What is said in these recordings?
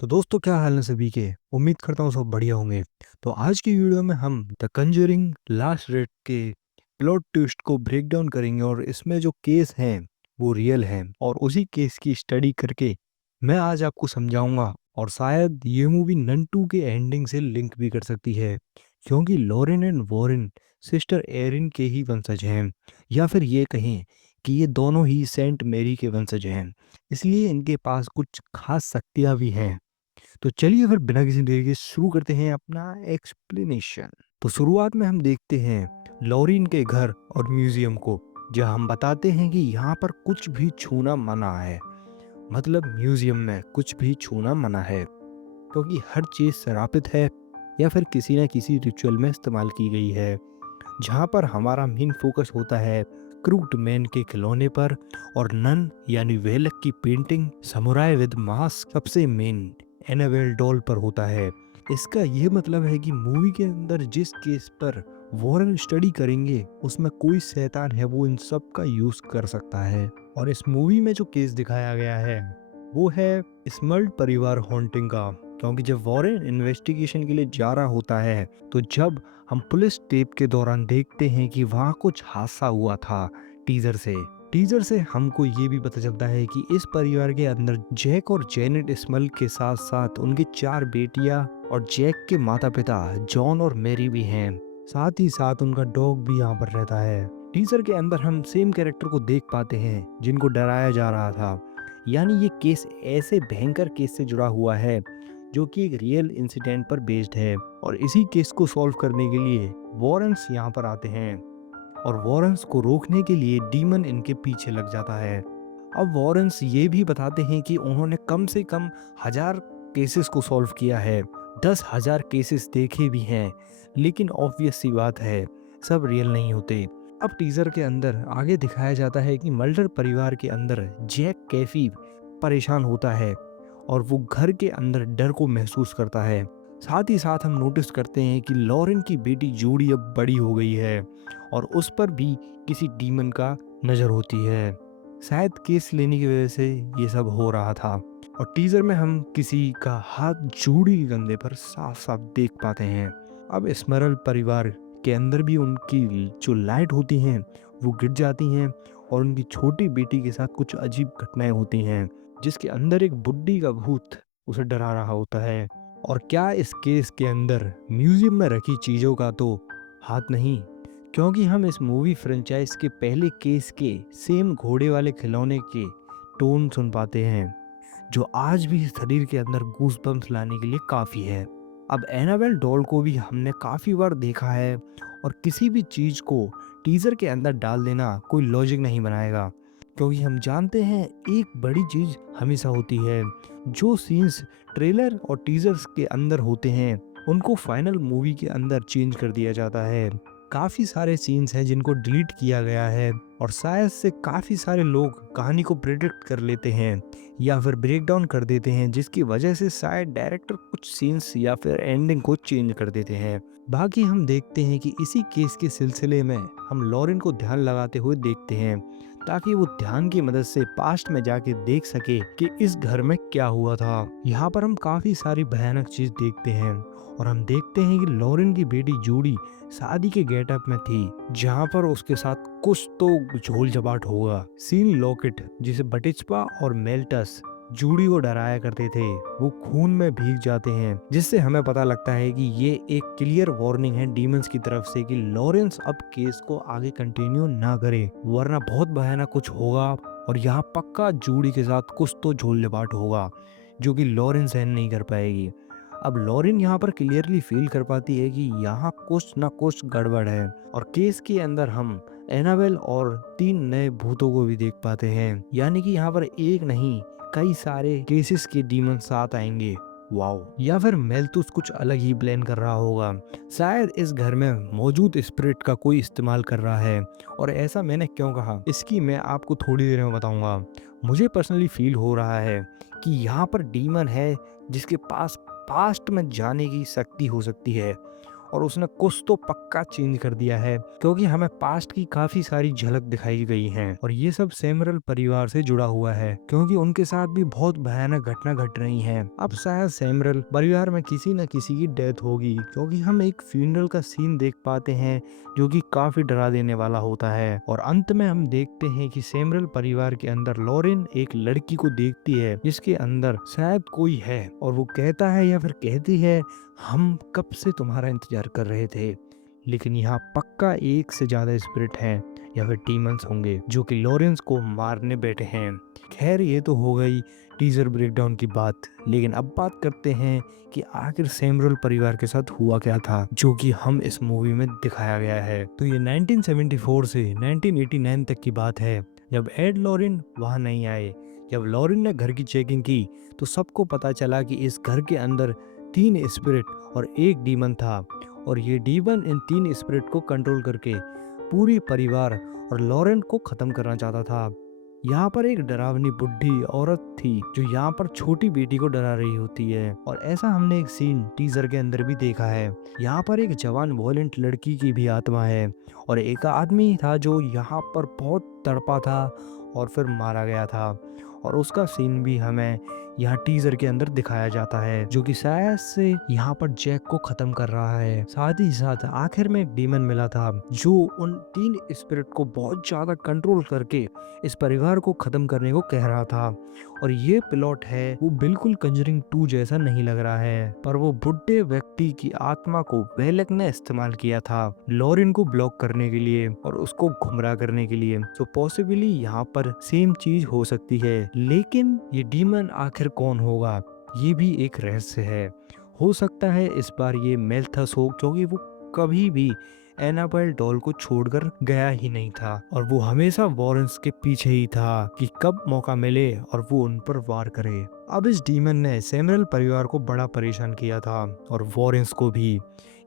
तो दोस्तों, क्या हाल है सभी के। उम्मीद करता हूँ सब बढ़िया होंगे। तो आज की वीडियो में हम द कंजरिंग लास्ट रेट के प्लॉट ट्विस्ट को ब्रेक डाउन करेंगे और इसमें जो केस हैं वो रियल हैं और उसी केस की स्टडी करके मैं आज आपको समझाऊंगा। और शायद ये मूवी नन 2 के एंडिंग से लिंक भी कर सकती है, क्योंकि Lauren and Warren sister Erin के ही वंशज हैं, या फिर ये कहें कि ये दोनों ही सेंट मेरी के वंशज हैं। इसलिए इनके पास कुछ खास शक्तियाँ भी हैं। तो चलिए फिर बिना किसी देरी के शुरू करते हैं अपना एक्सप्लेनेशन। तो शुरुआत में हम देखते हैं लॉरिन के घर और म्यूजियम को, जहां हम बताते हैं कि यहाँ पर कुछ भी छूना मना है। मतलब म्यूजियम में कुछ भी छूना मना है, क्योंकि हर चीज श्रापित है या फिर किसी न किसी रिचुअल में इस्तेमाल की गई है। जहाँ पर हमारा मेन फोकस होता है क्रूड मैन के खिलौने पर, और नन यानी वेलक की पेंटिंग समुराई विद मास्क सबसे मेन एनाबेल डॉल पर होता है। इसका ये मतलब है कि मूवी के अंदर जिस केस पर वॉरेन स्टडी करेंगे उसमें कोई शैतान है वो इन सब का यूज कर सकता है। और इस मूवी में जो केस दिखाया गया है वो है स्मल्ट परिवार हॉन्टिंग का, क्योंकि जब वॉरेन इन्वेस्टिगेशन के लिए जा रहा होता है तो जब हम पुलिस टेप के दौरान देखते हैं कि वहाँ कुछ हादसा हुआ था। टीजर से हमको ये भी पता चलता है कि इस परिवार के अंदर जैक और जेनेट स्मल के साथ साथ उनकी 4 बेटियां और जैक के माता पिता जॉन और मैरी भी हैं। साथ ही साथ उनका डॉग भी यहाँ पर रहता है। टीजर के अंदर हम सेम कैरेक्टर को देख पाते हैं जिनको डराया जा रहा था। यानी ये केस ऐसे भयंकर केस से जुड़ा हुआ है जो कि एक रियल इंसिडेंट पर बेस्ड है, और इसी केस को सॉल्व करने के लिए वॉरेंस यहाँ पर आते हैं। और वॉरेंस को रोकने के लिए डीमन इनके पीछे लग जाता है। अब वॉरेंस ये भी बताते हैं कि उन्होंने कम से कम 1000 केसेस को सॉल्व किया है, 10,000 केसेस देखे भी हैं, लेकिन ऑब्वियस सी बात है सब रियल नहीं होते। अब टीजर के अंदर आगे दिखाया जाता है कि मल्डर परिवार के अंदर जैक कैफी परेशान होता है और वो घर के अंदर डर को महसूस करता है। साथ ही साथ हम नोटिस करते हैं कि लॉरेन की बेटी जूडी अब बड़ी हो गई है और उस पर भी किसी डीमन का नज़र होती है। शायद केस लेने की वजह से ये सब हो रहा था। और टीजर में हम किसी का हाथ जूडी के कंधे पर साफ साफ देख पाते हैं। अब स्मरल परिवार के अंदर भी उनकी जो लाइट होती हैं वो गिर जाती हैं और उनकी छोटी बेटी के साथ कुछ अजीब घटनाएं होती हैं, जिसके अंदर एक बुड्ढी का भूत उसे डरा रहा होता है। और क्या इस केस के अंदर म्यूजियम में रखी चीज़ों का तो हाथ नहीं, क्योंकि हम इस मूवी फ्रेंचाइज के पहले केस के सेम घोड़े वाले खिलौने के टोन सुन पाते हैं, जो आज भी शरीर के अंदर गूस बम्स लाने के लिए काफ़ी है। अब एनाबेल डॉल को भी हमने काफ़ी बार देखा है, और किसी भी चीज़ को टीज़र के अंदर डाल देना कोई लॉजिक नहीं बनाएगा, क्योंकि हम जानते हैं एक बड़ी चीज़ हमेशा होती है, जो सीन्स ट्रेलर और टीजर्स के अंदर होते हैं उनको फाइनल मूवी के अंदर चेंज कर दिया जाता है। काफ़ी सारे सीन्स हैं जिनको डिलीट किया गया है, और शायद से काफ़ी सारे लोग कहानी को प्रिडिक्ट कर लेते हैं या फिर ब्रेक डाउन कर देते हैं, जिसकी वजह से शायद डायरेक्टर कुछ सीन्स या फिर एंडिंग को चेंज कर देते हैं। बाकी हम देखते हैं कि इसी केस के सिलसिले में हम लॉरेन को ध्यान लगाते हुए देखते हैं, ताकि वो ध्यान की मदद से पास्ट में जाके देख सके कि इस घर में क्या हुआ था। यहाँ पर हम काफी सारी भयानक चीज देखते हैं, और हम देखते हैं कि लॉरेन की बेटी जूडी शादी के गेटअप में थी, जहाँ पर उसके साथ कुछ तो झोल झपाट होगा। सीन लॉकेट, जिसे बटिस्पा और मेल्टस जूडी को डराया करते थे, वो खून में भीग जाते हैं, जिससे हमें पता लगता है कि ये एक क्लियर वार्निंग है डीमंस की तरफ से कि लॉरेंस अब केस को आगे कंटिन्यू ना करे, वरना बहुत भयानक कुछ होगा। और यहाँ पक्का जूडी के साथ कुछ तो झोल झपाट होगा जो कि लॉरेन सहन नहीं कर पाएगी। अब लॉरेन यहाँ पर क्लियरली फील कर पाती है कि यहाँ कुछ ना कुछ गड़बड़ है, और केस के अंदर हम एनाबेल और 3 नए भूतों को भी देख पाते हैं। यानी कि यहाँ पर एक नहीं कई सारे केसेस के डीमन साथ आएंगे। वाओ। या फिर मेल्तुस कुछ अलग ही प्लान कर रहा होगा, शायद इस घर में मौजूद स्पिरिट का कोई इस्तेमाल कर रहा है। और ऐसा मैंने क्यों कहा इसकी मैं आपको थोड़ी देर में बताऊंगा। मुझे पर्सनली फील हो रहा है कि यहाँ पर डीमन है जिसके पास पास्ट में जाने की शक्ति हो सकती है, और उसने कुछ तो पक्का चेंज कर दिया है, क्योंकि हमें पास्ट की काफी सारी झलक दिखाई गई हैं और ये सब सैमुअल परिवार से जुड़ा हुआ है, क्योंकि उनके साथ भी बहुत भयानक घटना घट रही हैं। अब शायद सैमुअल परिवार में किसी न किसी की डेथ होगी, क्योंकि हम एक फ्यूनरल का सीन देख पाते हैं जो कि काफी डरा देने वाला होता है। और अंत में हम देखते हैं कि सैमुअल परिवार के अंदर लॉरेन एक लड़की को देखती है जिसके अंदर शायद कोई है, और वो कहता है या फिर कहती है, हम कब से तुम्हारा इंतजार कर रहे थे, लेकिन यहाँ पक्का एक से ज्यादा स्पिरिट हैं या फिर डीमंस होंगे जो कि लॉरेंस को मारने बैठे हैं। खैर, ये तो हो गई टीजर ब्रेकडाउन की बात, लेकिन अब बात करते हैं कि आखिर सैमुअल परिवार के साथ हुआ क्या था जो कि हम इस मूवी में दिखाया गया है। तो ये 1974 से 1989 तक की बात है, जब एड लॉरेन वहां नहीं आए। जब लॉरेन ने घर की चेकिंग की तो सबको पता चला कि इस घर के अंदर 3 स्पिरिट और एक डीमन था, और ये डीमन इन 3 स्पिरिट को कंट्रोल करके पूरी परिवार और लॉरेन को खत्म करना चाहता था। यहाँ पर एक डरावनी बुढ़ी औरत थी जो यहाँ पर छोटी बेटी को डरा रही होती है, और ऐसा हमने एक सीन टीजर के अंदर भी देखा है। यहाँ पर एक जवान वॉयलेंट लड़की की भी आत्मा है, और एक आदमी था जो यहाँ पर बहुत तड़पा था और फिर मारा गया था, और उसका सीन भी हमें यहाँ टीजर के अंदर दिखाया जाता है, जो कि शायद से यहाँ पर जैक को खत्म कर रहा है। साथ ही साथ आखिर में एक डीमन मिला था जो उन 3 स्पिरिट को बहुत ज्यादा कंट्रोल करके इस परिवार को खत्म करने को कह रहा था। और ये प्लॉट है वो बिल्कुल कंजरिंग 2 जैसा नहीं लग रहा है, पर वो बुढ़े व्यक्ति की आत्मा को वेलेक ने इस्तेमाल किया था लॉरेन को ब्लॉक करने के लिए और उसको गुमराह करने के लिए। तो पॉसिबली यहाँ पर सेम चीज हो सकती है, लेकिन ये डीमन आखिर कौन होगा ये भी एक रहस्य है। हो सकता है इस बार ये मेल्थस हो, क्योंकि वो कभी भी एनाबेल डॉल को छोड़कर गया ही नहीं था, और वो हमेशा वॉरेंस के पीछे ही था कि कब मौका मिले और वो उन पर वार करे। अब इस डीमन ने सैमुअल परिवार को बड़ा परेशान किया था, और वॉरेंस को भी।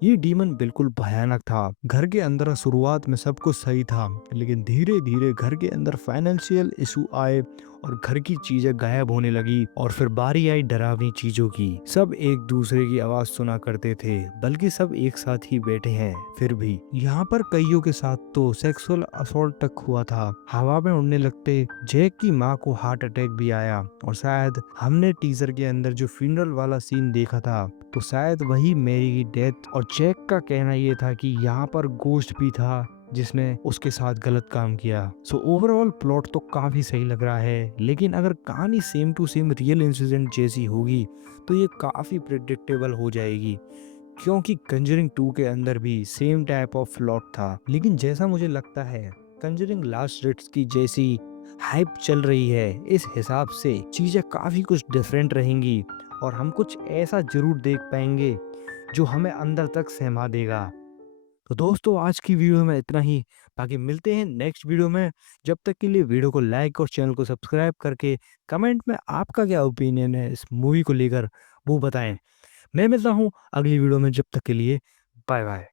ये डीमन बिल्कुल भयानक था। घर के अंदर शुरुआत में सब कुछ सही था, लेकिन धीरे धीरे घर के अंदर फाइनेंशियल इशू आए और घर की चीजें गायब होने लगी, और फिर बारी आई डरावनी चीजों की। सब एक दूसरे की आवाज सुना करते थे, बल्कि सब एक साथ ही बैठे हैं। फिर भी यहाँ पर कईयों के साथ तो सेक्सुअल असॉल्ट तक हुआ था। हवा में उड़ने लगते। जैक की माँ को हार्ट अटैक भी आया, और शायद हमने टीजर के अंदर जो फ्यूनरल वाला सीन देखा था तो शायद वही मैरी की डेथ। और जैक का कहना ये था कि यहाँ पर गोश्त भी था जिसने उसके साथ गलत काम किया। सो ओवरऑल प्लॉट तो काफी सही लग रहा है, लेकिन अगर कहानी same to same real incident जैसी होगी तो ये काफी प्रिडिक्टेबल हो जाएगी, क्योंकि कंजरिंग 2 के अंदर भी सेम टाइप ऑफ प्लॉट था। लेकिन जैसा मुझे लगता है कंजरिंग लास्ट रिट्स की जैसी हाइप चल रही है, इस हिसाब से चीजें काफी कुछ डिफरेंट रहेंगी, और हम कुछ ऐसा जरूर देख पाएंगे जो हमें अंदर तक सहमा देगा। तो दोस्तों, आज की वीडियो में इतना ही। बाकी मिलते हैं नेक्स्ट वीडियो में। जब तक के लिए वीडियो को लाइक और चैनल को सब्सक्राइब करके कमेंट में आपका क्या ओपिनियन है इस मूवी को लेकर वो बताएं। मैं मिलता हूँ अगली वीडियो में, जब तक के लिए बाय बाय।